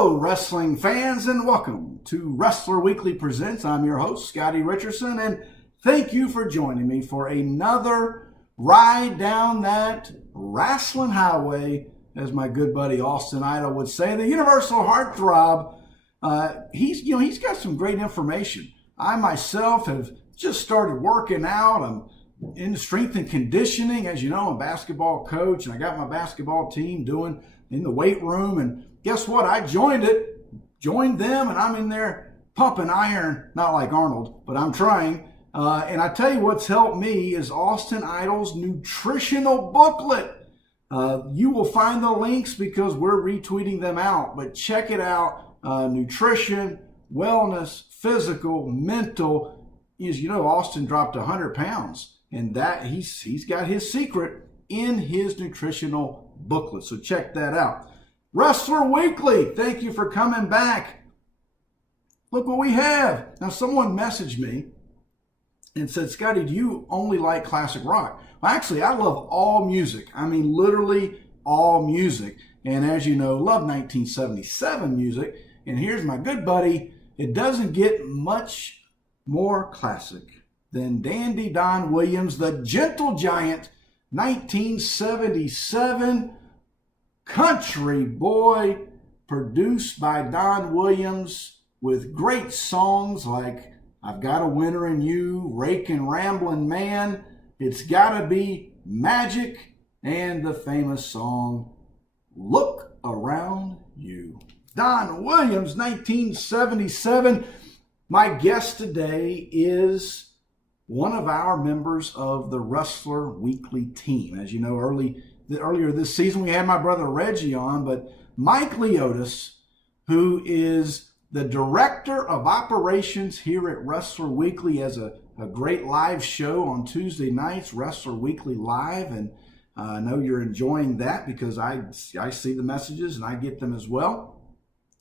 Hello, wrestling fans, and welcome to Wrestler Weekly Presents. I'm your host, Scottie Richardson, and thank you for joining me for another ride down that wrestling highway, as my good buddy Austin Idol would say, the Universal Heartthrob. He's got some great information. I myself have just started working out. I'm into strength and conditioning. As you know, I'm a basketball coach, and I got my basketball team doing in the weight room, and guess what? I joined them, and I'm in there pumping iron, not like Arnold, but I'm trying. And I tell you what's helped me is Austin Idol's nutritional booklet. You will find the links because we're retweeting them out, but check it out. Nutrition, wellness, physical, mental. As you know, Austin dropped 100 pounds, and that he's got his secret in his nutritional booklet. So check that out. Wrestler Weekly, thank you for coming back. Look what we have. Now, someone messaged me and said, Scotty, do you only like classic rock? Well, actually, I love all music. I mean, literally all music. And as you know, love 1977 music. And here's my good buddy. It doesn't get much more classic than Dandy Don Williams, the Gentle Giant, 1977 country boy, produced by Don Williams, with great songs like I've Got a Winter in You, Rakin' Ramblin' Man, It's Gotta Be Magic, and the famous song Look Around You. Don Williams, 1977. My guest today is one of our members of the Wrestler Weekly team. As you know, earlier this season, we had my brother Reggie on, but Mike Leotis, who is the director of operations here at Wrestler Weekly, has a great live show on Tuesday nights, Wrestler Weekly Live, and I know you're enjoying that because I see the messages and I get them as well.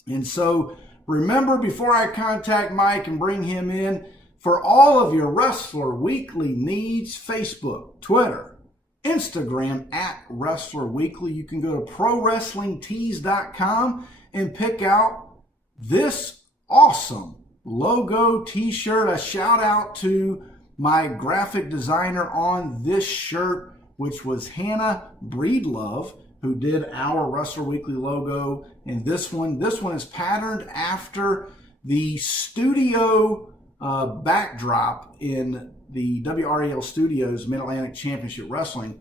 And so remember, before I contact Mike and bring him in, for all of your Wrestler Weekly needs, Facebook, Twitter, Instagram at Wrestler Weekly. You can go to ProWrestlingTees.com and pick out this awesome logo t-shirt. A shout out to my graphic designer on this shirt, which was Hannah Breedlove, who did our Wrestler Weekly logo. And this one is patterned after the studio backdrop in the WRAL Studios Mid-Atlantic Championship Wrestling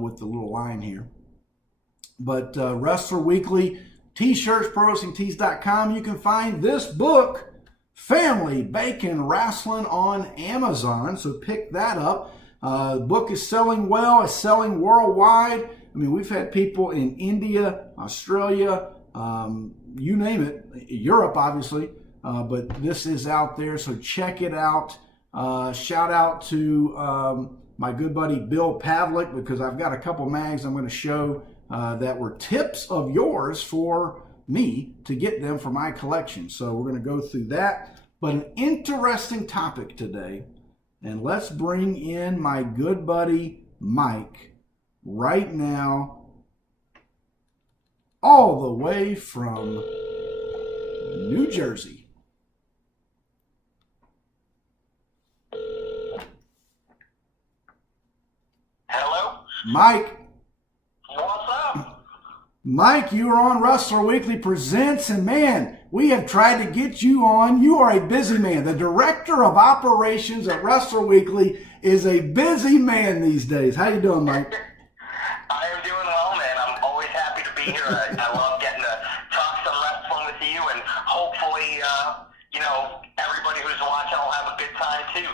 with the little line here. But Wrestler Weekly t-shirts, ProWrestlingTees.com. You can find this book, Family Bacon Wrestling, on Amazon. So pick that up. The book is selling well. It's selling worldwide. I mean, we've had people in India, Australia, you name it, Europe, obviously. But this is out there, so check it out. Shout out to my good buddy Bill Pavlik, because I've got a couple mags I'm going to show that were tips of yours for me to get them for my collection. So we're going to go through that. But an interesting topic today, and let's bring in my good buddy Mike right now, all the way from New Jersey. Mike. What's up? Mike, you are on Wrestler Weekly Presents, and man, we have tried to get you on. You are a busy man. The director of operations at Wrestler Weekly is a busy man these days. How you doing, Mike? I am doing well, man. I'm always happy to be here. I love getting to talk some wrestling with you, and hopefully, everybody who's watching will have a good time too.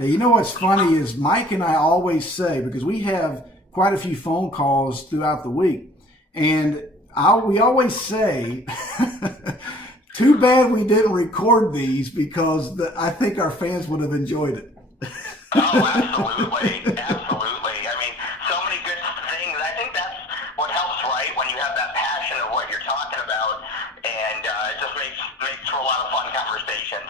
You know what's funny is Mike and I always say, because we have quite a few phone calls throughout the week, and we always say, too bad we didn't record these, because I think our fans would have enjoyed it. Oh, absolutely. Absolutely. I mean, so many good things. I think that's what helps, right, when you have that passion of what you're talking about, and it just makes for a lot of fun conversations.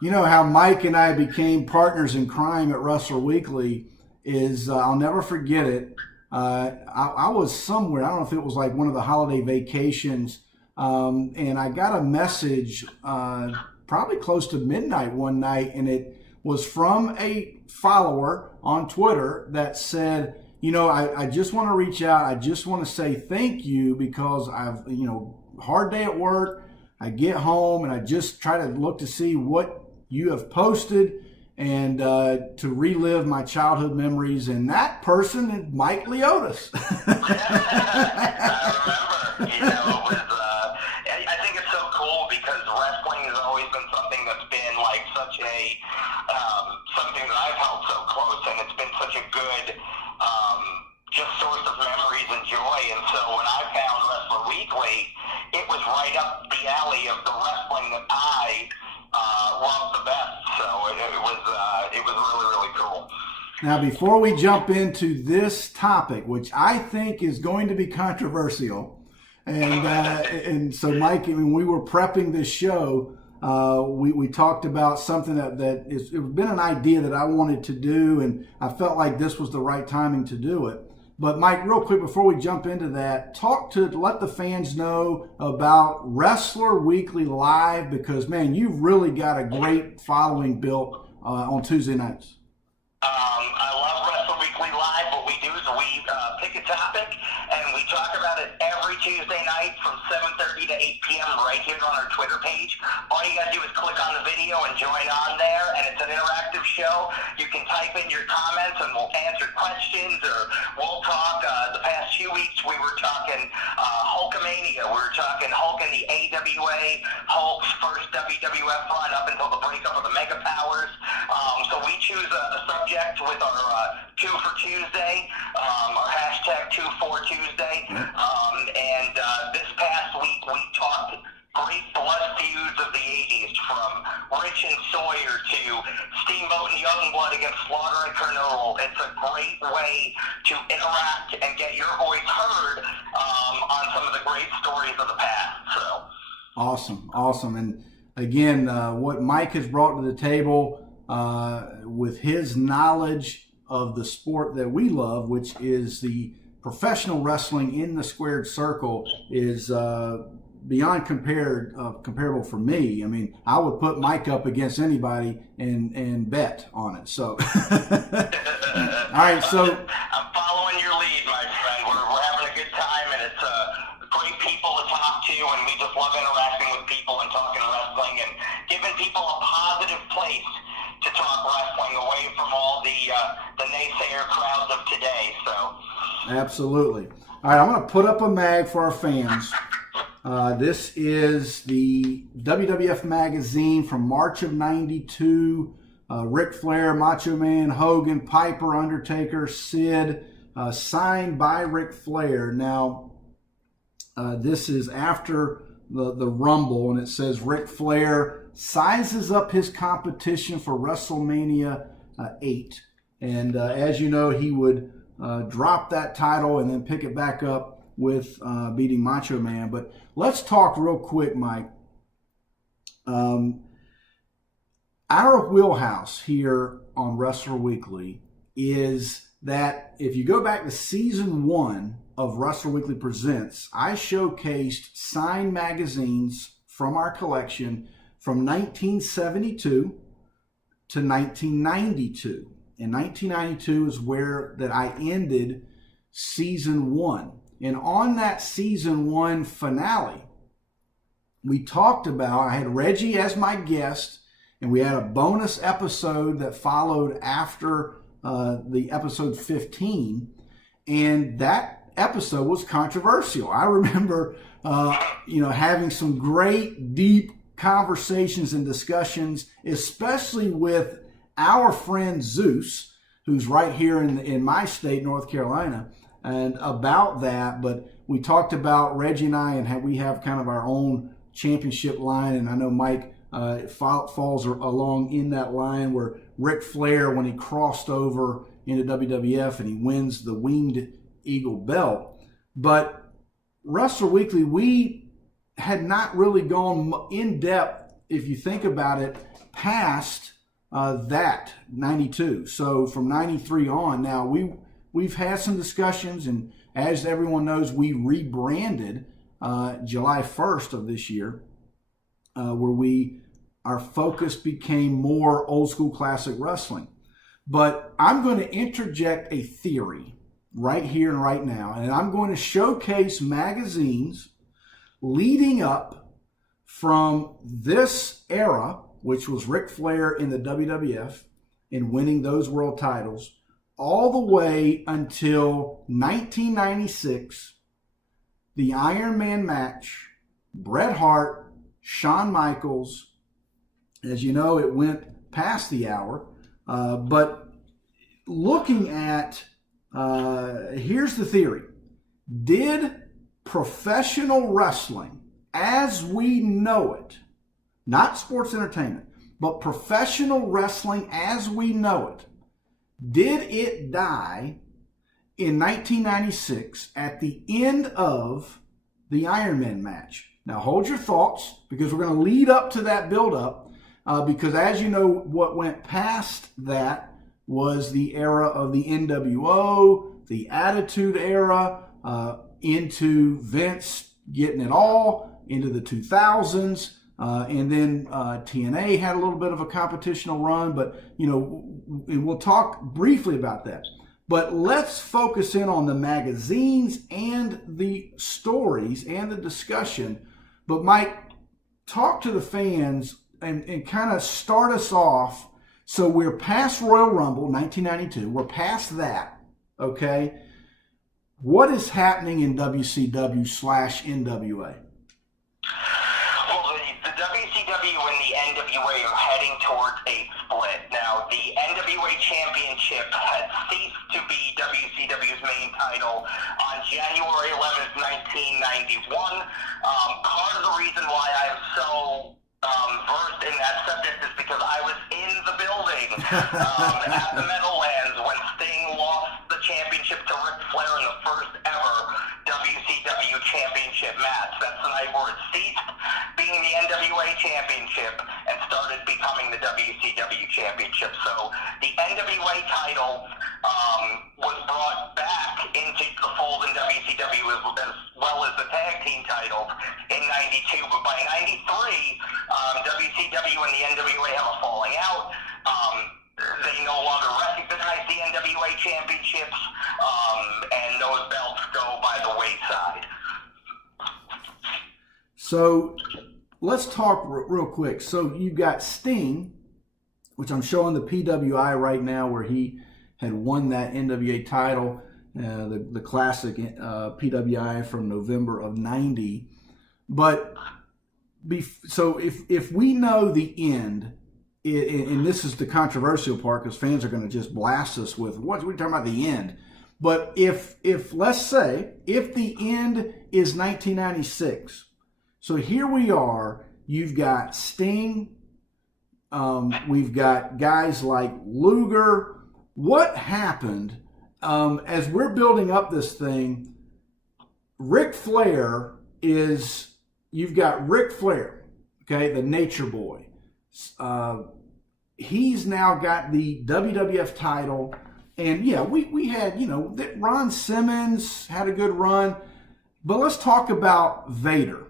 You know how Mike and I became partners in crime at Wrestler Weekly is, I'll never forget it. I was somewhere, I don't know if it was like one of the holiday vacations and I got a message probably close to midnight one night, and it was from a follower on Twitter that said, I just want to reach out. I just want to say thank you because I've, hard day at work. I get home and I just try to look to see what you have posted and to relive my childhood memories. And that person is Mike Leotis. I remember, it was, I think it's so cool because wrestling has always been something that's been like such a, something that I've held so close, and it's been such a good, just source of memories and joy. And so when I found Wrestler Weekly, it was right up the alley of the wrestling that I loved the best. So it was really, really cool. Now, before we jump into this topic, which I think is going to be controversial, and so Mike, when we were prepping this show, we talked about something that it's been an idea that I wanted to do, and I felt like this was the right timing to do it. But Mike, real quick before we jump into that, let the fans know about Wrestler Weekly Live, because man, you've really got a great following built on Tuesday nights. I love Wrestler Weekly Live. What we do is we pick a topic and we talk about it every Tuesday night from 7:30 to 8 p.m. right here on our Twitter page. All you got to do is click on the video and join on there, and it's an interactive show. You can type in your comments and we'll answer questions, or we'll talk. The past few weeks we were talking Hulkamania. We were talking Hulk in the AWA, Hulk's first WWF run up until the breakup of the Mega Powers. So we choose a subject with our 2 for Tuesday, our hashtag 2 for Tuesday. And this past week we talked great blood feuds of the 80s, from Rich and Sawyer to Steamboat and Youngblood against Slaughter and Kernodle. It's a great way to interact and get your voice heard on some of the great stories of the past. So Awesome. And again, what Mike has brought to the table with his knowledge of the sport that we love, which is the professional wrestling in the squared circle, is beyond comparable for me. I mean, I would put Mike up against anybody and bet on it. So, all right. So I'm following your lead, my friend. We're having a good time, and it's great people to talk to, and we just love interacting with people and talking wrestling and giving people a positive place to talk wrestling away from all the naysayer crowds of today. So absolutely. All right, I'm going to put up a mag for our fans. This is the WWF magazine from March of '92. Ric Flair, Macho Man, Hogan, Piper, Undertaker, Sid, signed by Ric Flair. Now, this is after the Rumble, and it says Ric Flair sizes up his competition for WrestleMania 8. And as you know, he would drop that title and then pick it back up with beating Macho Man. But let's talk real quick, Mike. Our wheelhouse here on Wrestler Weekly is that if you go back to season 1 of Wrestler Weekly Presents, I showcased signed magazines from our collection from 1972 to 1992. And 1992 is where that I ended season 1. And on that season 1 finale, we talked about, I had Reggie as my guest, and we had a bonus episode that followed after the episode 15. And that episode was controversial. I remember, having some great, deep conversations and discussions, especially with our friend Zeus, who's right here in my state, North Carolina, and about that. But we talked about Reggie and I, and we have kind of our own championship line, and I know Mike falls along in that line where Ric Flair, when he crossed over into WWF and he wins the Winged Eagle belt. But Wrestler Weekly, we had not really gone in depth, if you think about it, past that 92. So from 93 on, now we've had some discussions, and as everyone knows, we rebranded July 1st of this year, where our focus became more old school classic wrestling. But I'm going to interject a theory right here and right now, and I'm going to showcase magazines leading up from this era, which was Ric Flair in the WWF and winning those world titles, all the way until 1996, the Iron Man match, Bret Hart, Shawn Michaels. As you know, it went past the hour, but looking at, here's the theory. Did professional wrestling, as we know it, not sports entertainment, but professional wrestling as we know it, did it die in 1996 at the end of the Iron Man match? Now hold your thoughts, because we're going to lead up to that build-up, because as you know, what went past that was the era of the NWO, the Attitude Era, into Vince getting it all, into the 2000s, and then TNA had a little bit of a competitional run, but, and we'll talk briefly about that. But let's focus in on the magazines and the stories and the discussion. But Mike, talk to the fans and kind of start us off. So we're past Royal Rumble 1992. We're past that, okay? What is happening in WCW/NWA? Well, the WCW and the NWA are heading towards a split. Now, the NWA Championship had ceased to be WCW's main title on January 11th, 1991. Part of the reason why I'm so versed in that subject is because I was in the building at the Meadowlands when Sting lost the championship to Ric Flair in the first ever WCW championship match. That's the night where it ceased being the NWA championship and started becoming the WCW championship. So the NWA title was brought back into the fold in WCW as well as the tag team titles in 92. But by 93, WCW and the NWA have a falling out. They no longer recognize the NWA championships, and those belts go by the wayside. So let's talk real quick. So you've got Sting, which I'm showing the PWI right now, where he had won that NWA title, the classic PWI from November of 90. But so if we know the end, and this is the controversial part because fans are going to just blast us with, what are we talking about the end? But if let's say, if the end is 1996, so here we are, you've got Sting, we've got guys like Luger. What happened as we're building up this thing? Ric Flair you've got Ric Flair, okay, the Nature Boy. He's now got the WWF title. And yeah, we had, Ron Simmons had a good run. But let's talk about Vader.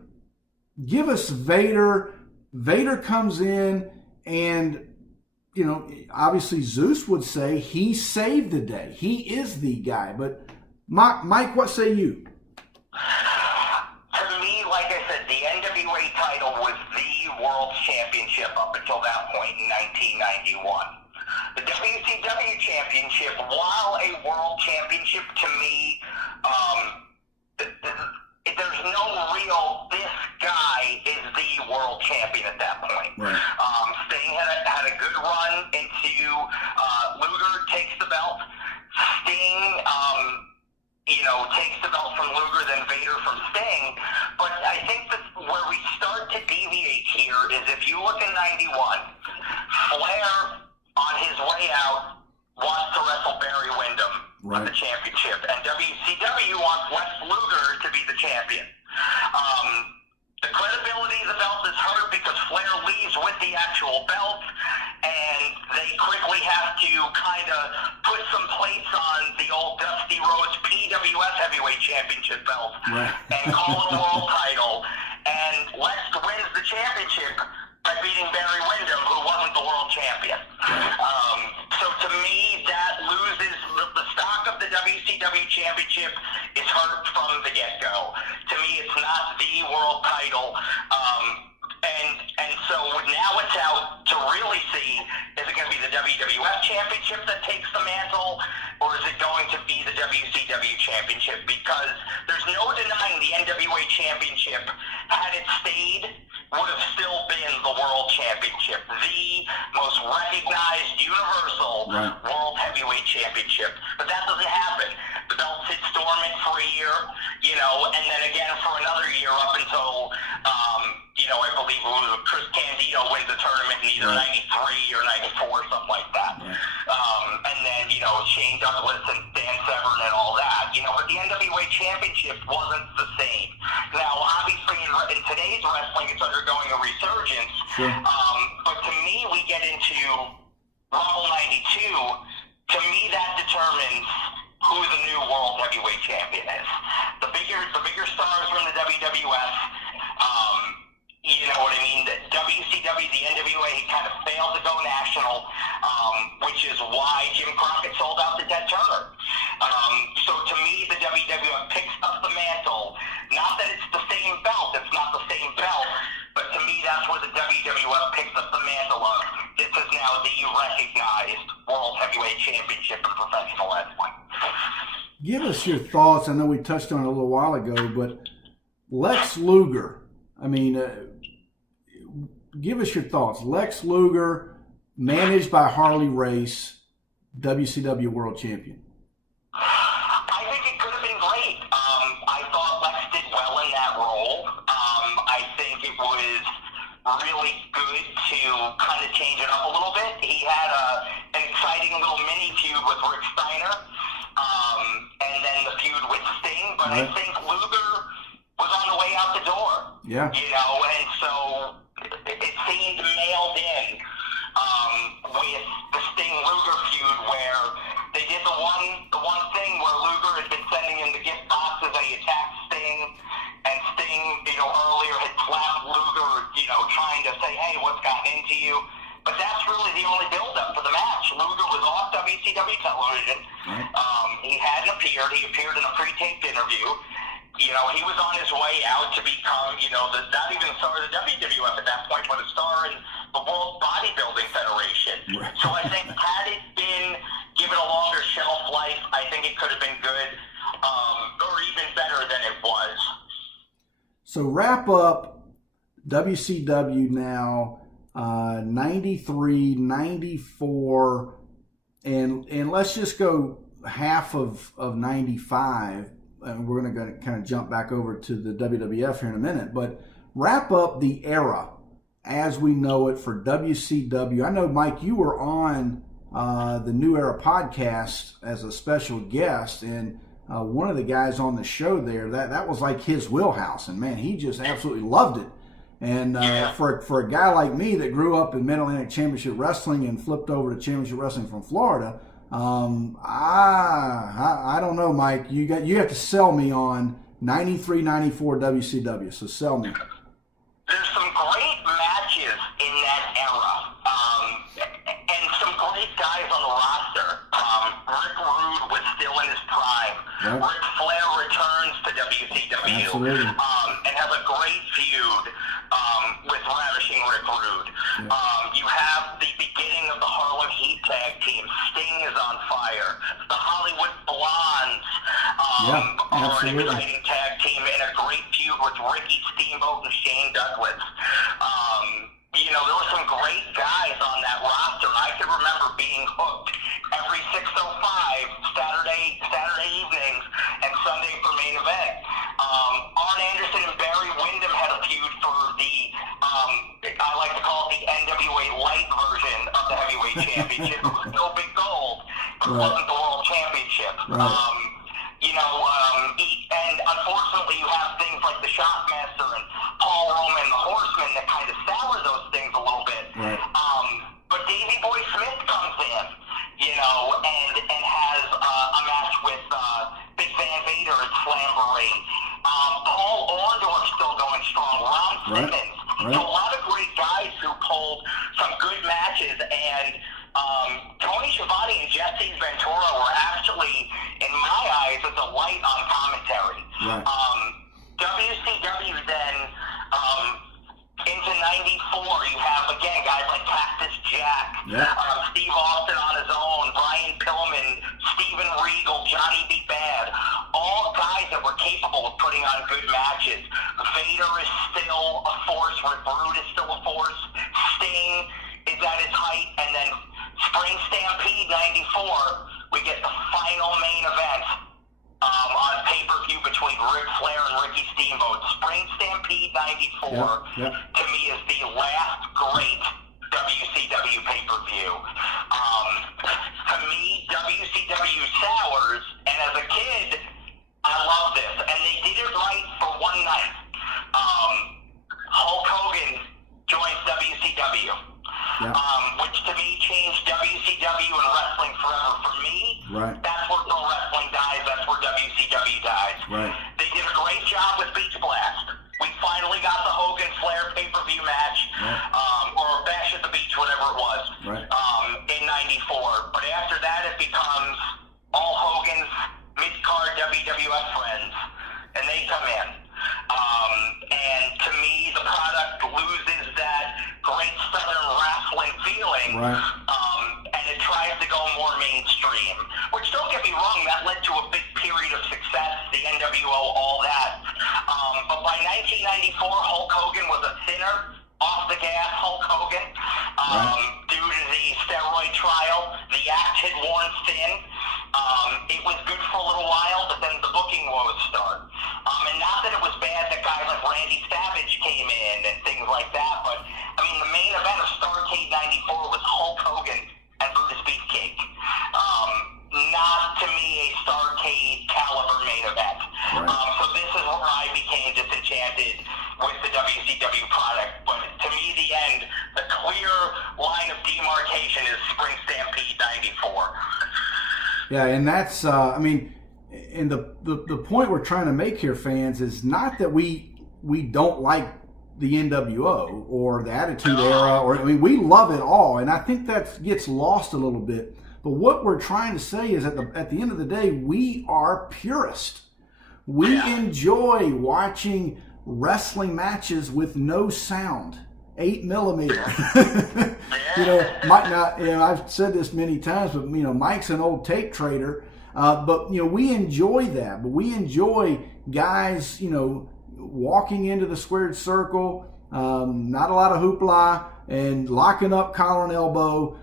Give us Vader. Vader comes in and, obviously Zeus would say he saved the day. He is the guy. But Mike, what say you? To me, like I said, the NWA title was the World Championship up until that point in 1991. The WCW Championship, while a World Championship, to me, there's no real, this guy is the World Champion at that point. Right. Sting had a good run into Luger takes the belt. Sting, takes the belt from Luger, then Vader from Sting. But I think that where we start to deviate here is if you look at 91, Flair, on his way out, wants to wrestle Barry Windham for the championship, and WCW wants Lex Luger to be the champion. The credibility of the belt is hurt because Flair leaves with the actual belt, and they quickly have to kind of put some plates on the old Dusty Rhodes PWS Heavyweight Championship belt and call it a world title. And Lex wins the championship by beating Barry Windham, who wasn't the world champion. So to me, that loses the stock of the WCW championship is hurt from the get-go. To me, it's not the world title. And so now it's out to really see, is it going to be the WWF championship that takes the mantle, or is it going to be the WCW championship? Because there's no denying the NWA championship, had it stayed, would have still been the world championship, the most recognized universal world heavyweight championship. But that doesn't happen. The belt sits dormant for a year, and then again for another year up until, I believe it was Chris Candido wins the tournament in either 93 or 94, something like that. And then, Shane Douglas and Dan Severn and all that, but the NWA championship wasn't the same. Now, obviously, in today's wrestling, it's undergoing a resurgence. But to me, we get into Rumble 92. To me, that determines who the new world heavyweight champion is. The bigger stars are in the WWF. You know what I mean? The WCW, the NWA kind of failed to go national, which is why Jim Crockett sold out to Ted Turner. So to me, the WWF picks up the mantle. Not that it's the same belt. It's not the same belt. But to me, that's where the WWF picks up the mantle of. This is now the recognized World Heavyweight Championship in professional wrestling. Give us your thoughts. I know we touched on it a little while ago, but Lex Luger, give us your thoughts. Lex Luger, managed by Harley Race, WCW World Champion. I think it could have been great. I thought Lex did well in that role. I think it was really good to kind of change it up a little bit. He had an exciting little mini feud with Rick Steiner, and then the feud with Sting. But I think Luger was on the way out the door. Yeah. And so it seemed mailed in with the Sting-Luger feud, where they did the one thing where Luger had been sending him the gift boxes and he attacked Sting, and Sting, earlier had slapped Luger, trying to say, hey, what's gotten into you? But that's really the only build-up for the match. Luger was off WCW television. He hadn't appeared. He appeared in a pre-taped interview. He was on his way out to become, not even a star of the WWF at that point, but a star in the World Bodybuilding Federation. So I think had it been given a longer shelf life, I think it could have been good, or even better than it was. So wrap up WCW now, 93, 94, and let's just go half of 95. And we're going to kind of jump back over to the WWF here in a minute, but wrap up the era as we know it for WCW. I know, Mike, you were on the New Era podcast as a special guest, and one of the guys on the show there, that was like his wheelhouse, and man, he just absolutely loved it. And for a guy like me that grew up in Mid-Atlantic Championship Wrestling and flipped over to Championship Wrestling from Florida, I don't know, Mike. You have to sell me on 93, 94 WCW. So sell me. There's some great matches in that era, and some great guys on the roster. Rick Rude was still in his prime. Ric Flair returns to WCW. Absolutely. And has a great feud with Ravishing Rick Rude. You have the beginning of the Harlem Heat tag team. Sting is on fire. The Hollywood Blondes are an exciting tag team and a great feud with Ricky Steamboat and Shane Douglas. There were some great guys on that roster. I can remember being hooked every 6:05 Saturday evenings and Sunday for main event. Arn Anderson and Barry Windham had a feud for the, I like to call it the NWA light version of the heavyweight championship. It was still big gold, but it wasn't the world championship. And unfortunately you have things like the Shockmaster and Paul Roman and the Horsemen that kind of sour those things a little bit. But Davey Boy Smith comes in, and has Simmons. Right. So a lot of great guys who pulled some good matches, and Tony Schiavone and Jesse Ventura were actually, in my eyes, a delight on commentary. Right. WCW then, into 94, you have, again, guys like Cactus Jack, Steve Austin on his own, Brian Pillman, Steven Regal, Johnny B. Bad, all guys that were capable of putting on good matches. Vader is still a force, Rick Rude is still a force, Sting is at his height, and then Spring Stampede 94, we get the final main event on pay-per-view between Ric Flair and Ricky Steamboat. Spring Stampede 94 to me is the last great WCW pay-per-view. To me, WCW sours, and as a kid, I love this, and they did it right for one night. Hulk Hogan joins WCW. Which to me changed WCW and wrestling forever. For me, that's where pro wrestling dies, that's where WCW dies. They did a great job with Beach Blast. We finally got the Hogan Flair pay-per-view match, or Bash at the Beach, whatever it was, in 94. But after that, it becomes all Hogan's mid-card WWF friends, and they come in. And to me, the product loses that great Southern wrestling feeling, and it tries to go more mainstream. Which, don't get me wrong, that led to a big period of success, the NWO, all that. But by 1994, Hulk Hogan was a thinner, off-the-gas Hulk Hogan. Due to the steroid trial, the act had worn thin. It was good for a little while, but then the booking woes start. And not that it was bad that guys like Randy Savage came in and things like that, but I mean, the main event of Starrcade 94 was Hulk Hogan and Brutus Beefcake. Not to me a Starrcade caliber main event. So this is where I became disenchanted with the WCW product. But to me, the end, the clear line of demarcation is Spring Stampede 94. Yeah, and that's, I mean, and the point we're trying to make here, fans, is not that we don't like the NWO or the Attitude Era, or I mean, we love it all, and I think that gets lost a little bit. But what we're trying to say is at the end of the day, we are purists. We enjoy watching wrestling matches with no sound, 8mm. Might not. I've said this many times, but Mike's an old tape trader. But we enjoy that. But we enjoy guys, walking into the squared circle, not a lot of hoopla, and locking up collar and elbow.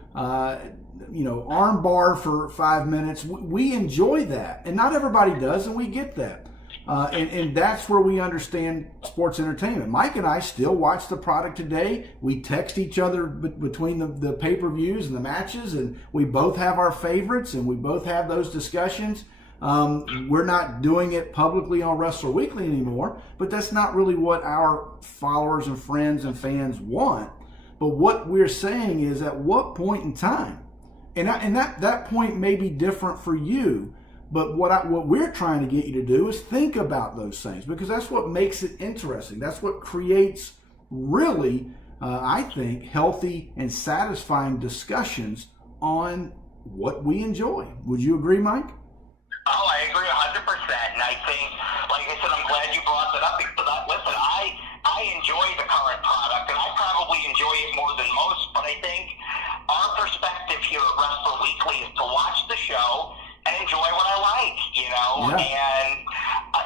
Arm bar for 5 minutes. We enjoy that, and not everybody does, and we get that. And that's where we understand sports entertainment. Mike and I still watch the product today. We text each other between the pay-per-views and the matches, and we both have our favorites, and we both have those discussions. We're not doing it publicly on Wrestler Weekly anymore, but that's not really what our followers and friends and fans want. But what we're saying is, at what point in time, and that point may be different for you, but what we're trying to get you to do is think about those things, because that's what makes it interesting. That's what creates really, I think, healthy and satisfying discussions on what we enjoy. Would you agree, Mike? Oh, I agree 100%. And I think, like I said, I'm glad you brought that up, because listen, I enjoy the current product, and I probably enjoy it more than most, but I think our perspective here at Wrestler Weekly is to watch the show and enjoy what I like, and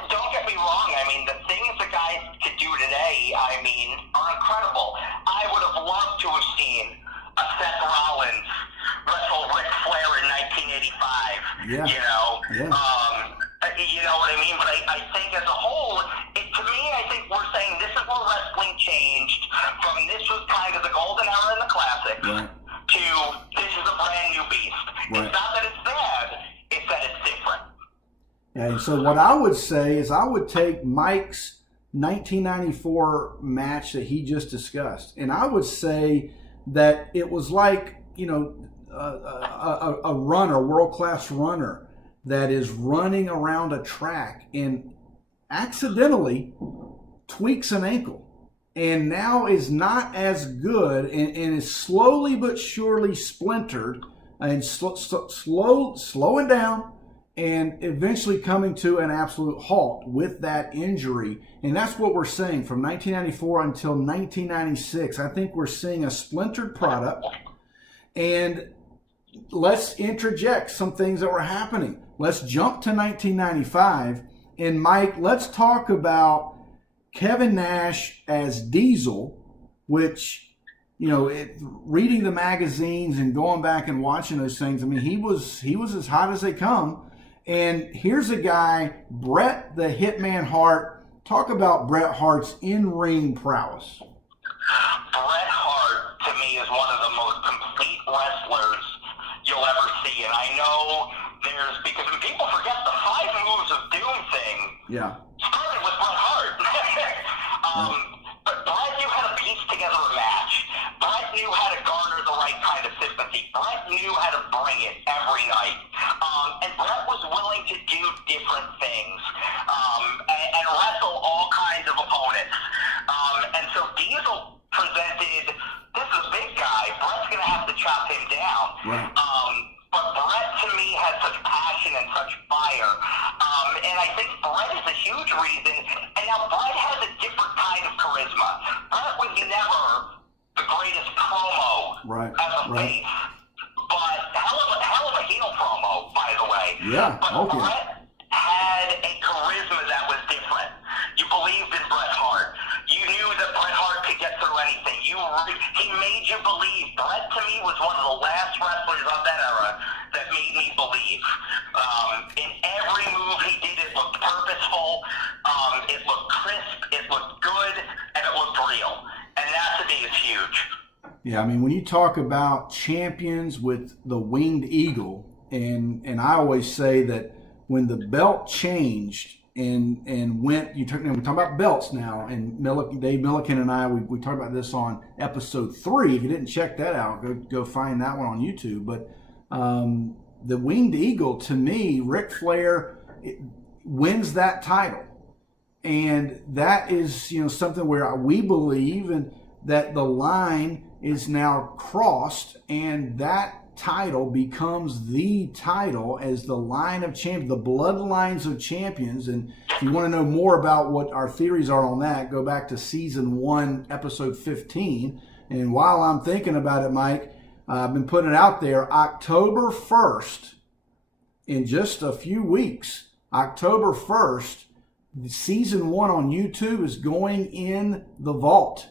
don't get me wrong, I mean, the things the guys could do today, I mean, are incredible. I would have loved to have seen a Seth Rollins wrestle Ric Flair in 1985, you know what I mean? But I think as a whole, to me, I think we're saying this is where wrestling changed from this was kind of the golden era in the classics to this is a brand new beast. It's not that it's bad, it's that it's different. And so what I would say is I would take Mike's 1994 match that he just discussed, and I would say that it was like, a runner, world-class runner that is running around a track and accidentally tweaks an ankle. and now is not as good and is slowly but surely splintered and slowing down and eventually coming to an absolute halt with that injury. And that's what we're seeing from 1994 until 1996. I think we're seeing a splintered product. And let's interject some things that were happening. Let's jump to 1995. And Mike, let's talk about Kevin Nash as Diesel, which, you know, reading the magazines and going back and watching those things, I mean, he was as hot as they come. And here's a guy, Bret the Hitman Hart. Talk about Bret Hart's in-ring prowess. Bret Hart, to me, is one of the most complete wrestlers you'll ever see. And I know because when people forget the 5 moves of doom thing, started with Bret Hart. But Bret knew how to piece together a match. Bret knew how to garner the right kind of sympathy. Bret knew how to bring it every night. And Bret was willing to do different things and wrestle all kinds of opponents. And so Diesel presented, this is a big guy. Bret's going to have to chop him down. Right. But Bret, to me, has such passion and such fire. And I think Bret is a huge reason. And now Bret has a different kind of charisma. Bret was never the greatest promo as a face. But hell of a heel promo, by the way. Yeah, but Bret had a charisma that was different. You believed in Bret Hart. You knew that Bret Hart could get through anything. He made you believe. Bret, to me, was one of the last wrestlers of that era that made me believe. In every move he did, it looked purposeful. It looked crisp. It looked good. And it looked real. And that, to me, is huge. Yeah, I mean, when you talk about champions with the winged eagle, and I always say that when the belt changed and went, we talk about belts now, and Dave Milliken and I, we talked about this on episode 3. If you didn't check that out, go find that one on YouTube. But the winged eagle, to me, Ric Flair wins that title, and that is, you know, something where we believe and that the line is now crossed, and that title becomes the title as the line of champions, the bloodlines of champions. And if you want to know more about what our theories are on that, go back to season 1, episode 15. And while I'm thinking about it, Mike, I've been putting it out there, October 1st, in just a few weeks, October 1st, season 1 on YouTube is going in the vault.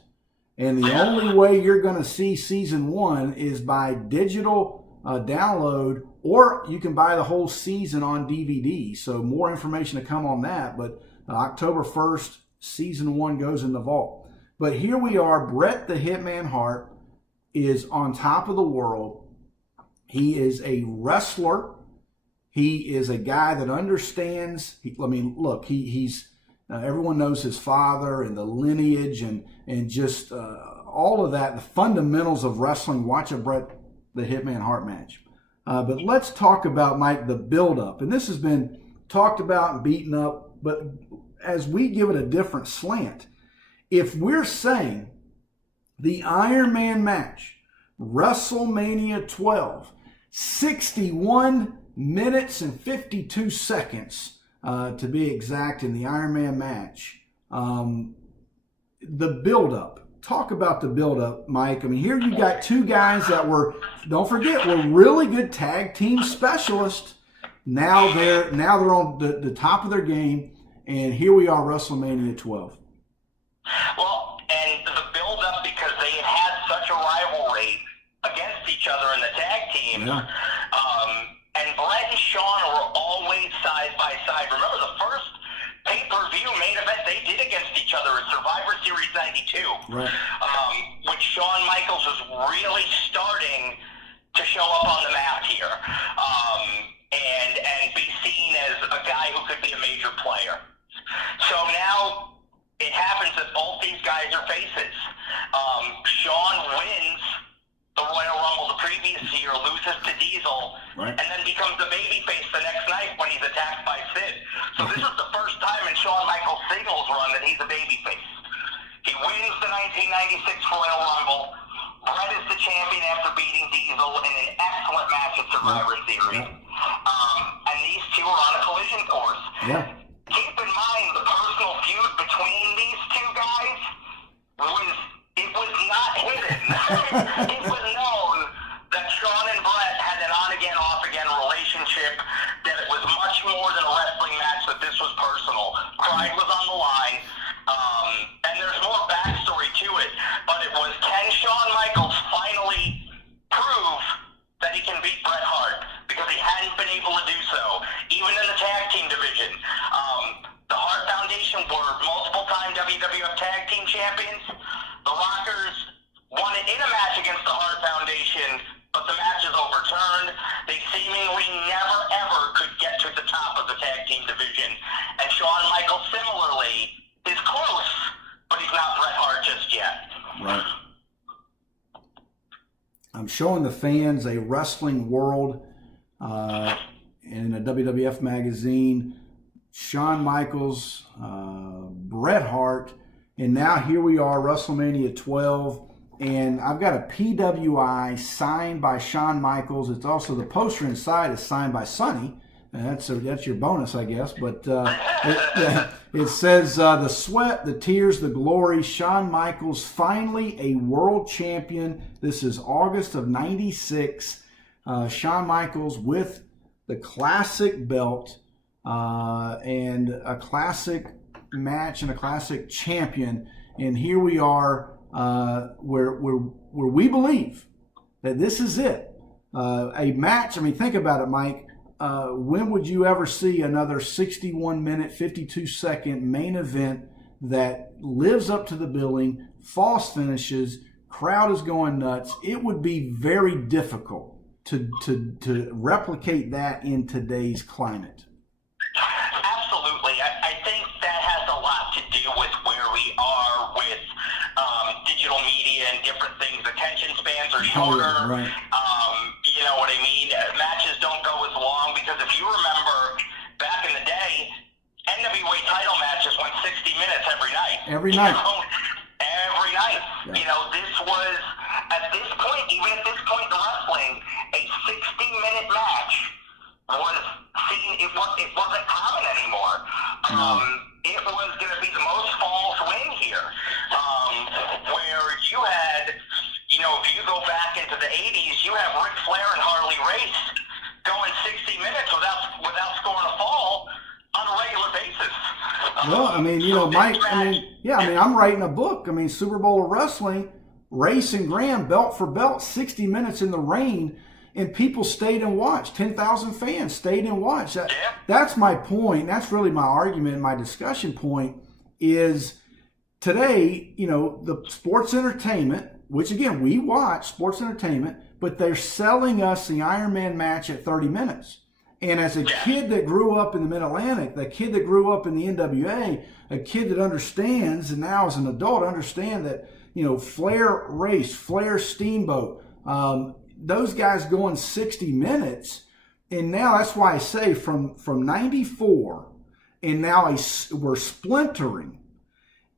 And the only way you're going to see season 1 is by digital download, or you can buy the whole season on DVD. So more information to come on that. But October 1st, season 1 goes in the vault. But here we are. Bret the Hitman Hart is on top of the world. He is a wrestler. He is a guy that understands. He's everyone knows his father and the lineage and just all of that, the fundamentals of wrestling. Watch a Bret the Hitman Hart match. But let's talk about, Mike, the build-up. And this has been talked about and beaten up, but as we give it a different slant, if we're saying the Iron Man match, WrestleMania 12, 61 minutes and 52 seconds, to be exact, in the Iron Man match. The build-up. Talk about the build-up, Mike. I mean, here you got 2 guys that were, don't forget, were really good tag team specialists. Now they're on the top of their game, and here we are, WrestleMania 12. Well, and the build-up, because they had such a rivalry against each other in the tag team. Yeah. And Bret and Shawn were always side by side. Remember the first pay-per-view main event they did against each other at Survivor Series 92, right. Which Shawn Michaels was really starting to show up on the map here, and be seen as a guy who could be a major player. So now it happens that both these guys are faces. Shawn wins the Royal Rumble the previous year, loses to Diesel, right. and then becomes the babyface the next night when he's attacked by Sid. So this is the first time in Shawn Michaels' singles run that he's a babyface. He wins the 1996 Royal Rumble. Bret is the champion after beating Diesel in an excellent match at Survivor Series. And these two are on a collision course. Yeah. Keep in mind the personal feud between these two guys was not hidden. It was known that Shawn and Bret had an on-again, off-again relationship, that it was much more than a wrestling match, that this was personal. Pride was on the line. And there's more backstory to it, but it was, can Shawn Michaels finally prove that he can beat Bret Hart? Because he hadn't been able to do so, even in the tag team division. The Hart Foundation were multiple-time WWF Tag Team Champions. The Rockers won it in a match against the Hart Foundation, but the match is overturned. They seemingly never, ever could get to the top of the tag team division. And Shawn Michaels, similarly, is close, but he's not Bret Hart just yet. Right. I'm showing the fans a Wrestling World in a WWF magazine. Shawn Michaels, Bret Hart, and now here we are, WrestleMania 12, and I've got a PWI signed by Shawn Michaels. It's also, the poster inside is signed by Sonny. And that's your bonus, I guess. But it says, the sweat, the tears, the glory, Shawn Michaels, finally a world champion. This is August of 96. Shawn Michaels with the classic belt and a classic match and a classic champion. And here we are where we believe that this is it. A match, I mean, think about it, Mike. When would you ever see another 61-minute, 52-second main event that lives up to the billing, false finishes, crowd is going nuts? It would be very difficult to replicate that in today's climate. Absolutely. I think that has a lot to do with where we are with digital media and different things. Attention spans are shorter. Oh, right. You know what I mean? Matches don't go as long, because if you remember back in the day, NWA title matches went 60 minutes every night. Every night. Every night. Yeah. You know, this was, at this point, even at this point in wrestling, a 60-minute match was seen, it wasn't common anymore. It was going to be the most false win here, where you had, you know, if you go back into the 80s, you have Ric Flair and Harley Race going 60 minutes without scoring a fall on a regular basis. Well, I mean, you know, Mike, I'm writing a book. I mean, Super Bowl of Wrestling, Race and Graham, belt for belt, 60 minutes in the rain, and people stayed and watched. 10,000 fans stayed and watched. That's my point. That's really my argument, my discussion point is today, you know, the sports entertainment, which again, we watch sports entertainment, but they're selling us the Iron Man match at 30 minutes. And as a kid that grew up in the Mid-Atlantic, the kid that grew up in the NWA, a kid that understands, and now as an adult understand that, you know, Flair Race, Flair Steamboat, those guys going 60 minutes. And now that's why I say from 94, and now we're splintering.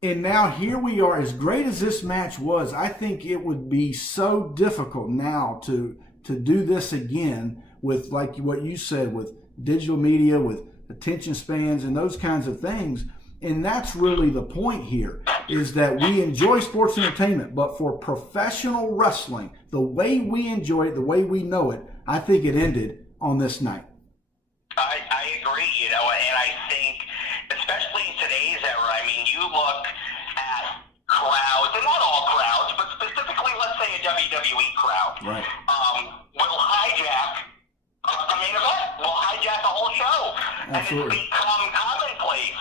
And now here we are, as great as this match was, I think it would be so difficult now to do this again with, like what you said, with digital media, with attention spans and those kinds of things. And that's really the point here, is that we enjoy sports entertainment, but for professional wrestling, the way we enjoy it, the way we know it, I think it ended on this night. I agree, you know, and I think, especially in today's era, I mean, you look at crowds, and not all crowds, but specifically, let's say a WWE crowd, right, will hijack a main event, will hijack a whole show, Absolutely. And it's become commonplace.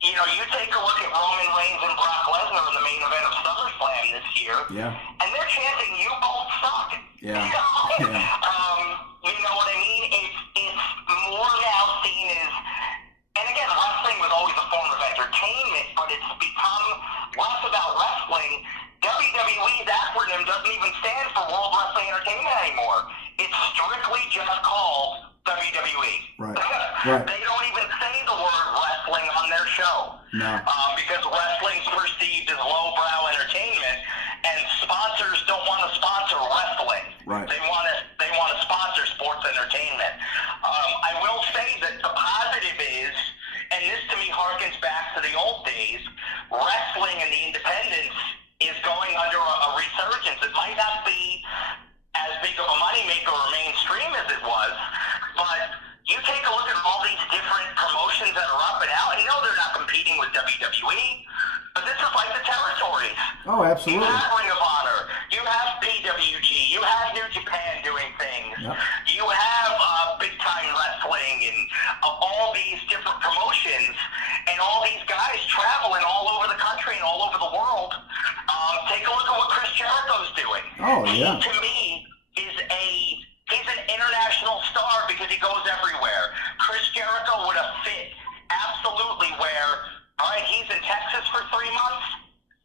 You know, you take a look at Roman Reigns and Brock Lesnar in the main event of SummerSlam this year, and they're chanting, "You both suck." Yeah. You know what I mean? It's more now seen as, and again, wrestling was always a form of entertainment, but it's become less about wrestling. WWE's acronym doesn't even stand for World Wrestling Entertainment anymore. It's strictly just called WWE. Right. They don't even say the word wrestling on their show. No. Because wrestling's perceived celebrities. Oh, absolutely. You have Ring of Honor. You have PWG. You have New Japan doing things. Yep. You have Big Time Wrestling and all these different promotions and all these guys traveling all over the country and all over the world. Take a look at what Chris Jericho's doing. Oh, yeah. He, to me, he's an international star because he goes everywhere. Chris Jericho would have fit absolutely where, all right, he's in Texas for 3 months.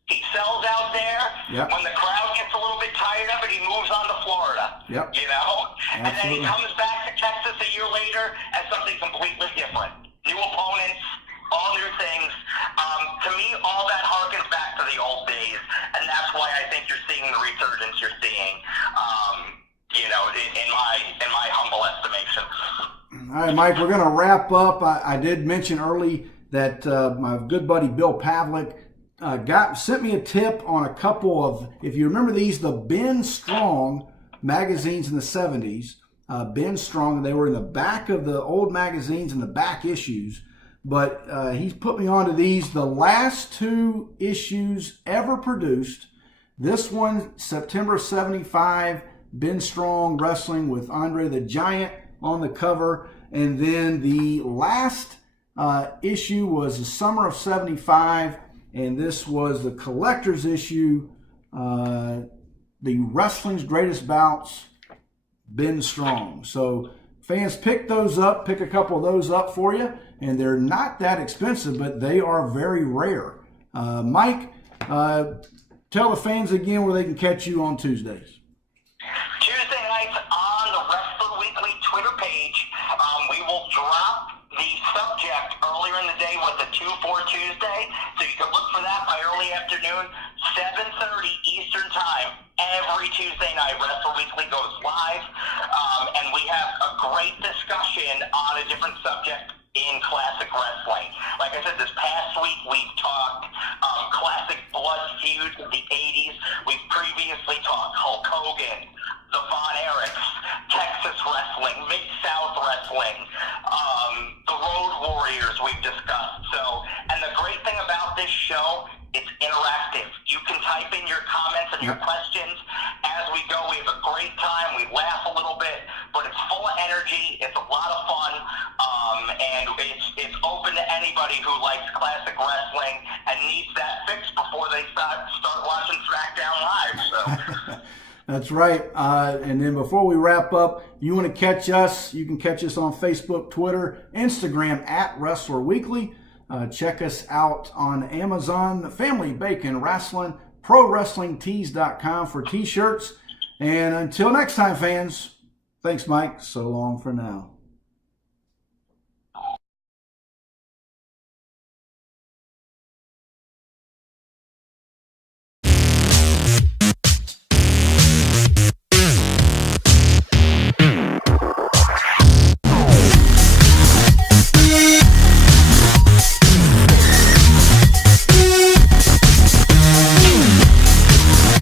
He sells out there. Yep. When the crowd gets a little bit tired of it, he moves on to Florida. Yep. You know? Absolutely. And then he comes back to Texas a year later as something completely different. New opponents, all new things. To me, all that harkens back to the old days, and that's why I think you're seeing the resurgence you're seeing. You know, in my humble estimation. All right, Mike, we're going to wrap up. I did mention early that my good buddy Bill Pavlik sent me a tip on a couple of, if you remember these, the Ben Strong magazines in the 70s. Ben Strong, they were in the back of the old magazines and the back issues. But he's put me onto these, the last 2 issues ever produced. This one, September 75, Ben Strong wrestling with Andre the Giant on the cover. And then the last issue was the summer of 75. And this was the collector's issue, the Wrestling's Greatest Bouts, Ben Strong. So fans, pick those up, pick a couple of those up for you. And they're not that expensive, but they are very rare. Mike, tell the fans again where they can catch you on Tuesdays. Tuesday nights on the Wrestler Weekly Twitter page. We will drop the subject earlier in the day with the 2-4 Tuesday, so you can look for that by early afternoon, 7:30 Eastern Time. Every Tuesday night, Wrestler Weekly goes live, and we have a great discussion on a different subject in classic wrestling. Like I said, this past week we've talked classic blood feuds of the 80s. We've previously talked Hulk Hogan, the Von Erichs, Texas wrestling, Mid-South wrestling, the Road Warriors we've discussed. So, and the great thing about this show, it's interactive. You can type in your comments and your questions as we go. We have a great time. We laugh a little bit, but it's full of energy. It's a lot of fun, and it's open to anybody who likes classic wrestling and needs that fix before they start watching SmackDown Live. So. That's right. And then before we wrap up, you want to catch us, you can catch us on Facebook, Twitter, Instagram at Wrestler Weekly. Check us out on Amazon, Family Bacon Wrestling, ProWrestlingTees.com for t-shirts. And until next time, fans, thanks, Mike. So long for now.